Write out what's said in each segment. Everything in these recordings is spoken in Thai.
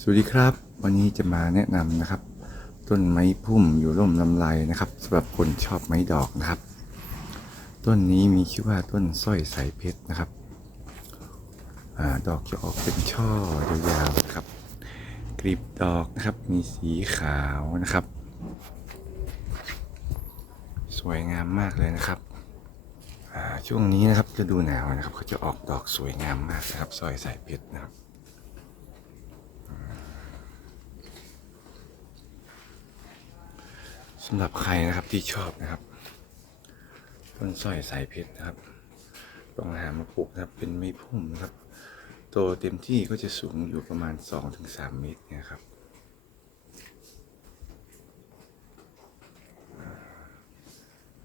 สวัสดีครับ วันนี้จะมาแนะนำนะครับ ต้นไม้พุ่มอยู่ร่มลำไรนะครับสำหรับคนชอบไม้ดอกนะครับ ต้นนี้มีชื่อว่าต้นสร้อยสายเพชรนะครับอดอกจะออกเป็นช่อยาวๆนะครับกลีบดอกนะครับมีสีขาวนะครับ สวยงามมากเลยนะครับช่วงนี้นะครับจะดูหนาวนะครับเขาจะออกดอกสวยงามมากนะครับสร้อยสายเพชรนะครับ สำหรับใครนะครับที่ชอบนะครับ ต้นสร้อยสายเพชรนะครับต้องหามาปลูกนะครับ เป็นไม้พุ่มนะครับ โตเต็มที่ก็จะสูงอยู่ประมาณ 2-3 เมตรเนี่ยครับ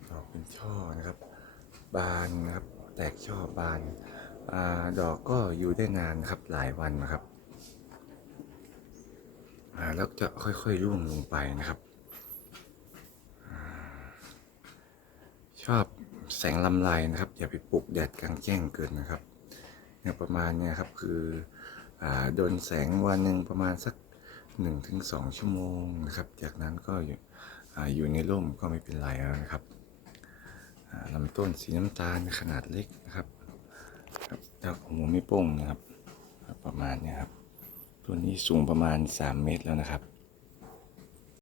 ดอกเป็นช่อนะครับ บานนะครับ แตกช่อบานอาดอกก็อยู่ได้นานนครับ หลายวันนะครับแล้วจะค่อยๆร่วงลงไปนะครับ อบแสงลำไรนะครับ อย่าไปปลูกแดดกลางแจ้งเกินนะครับเนี่ยประมาณเนี่ยครับคืออาโดนแสงวันหนึ่งประมาณสัก1นถึงสชั่วโมงนะครับ จากนั้นก็อยู่ออยู่ในร่มก็ไม่เป็นไรแล้วนะครับลำต้นสีน้ำตาลขนาดเล็กนะครับครับจากหัวไม่โป้งนะครับ ประมาณเนี้ยครับต้นนี้สูงประมาณ 3 เมตรแล้วนะครับ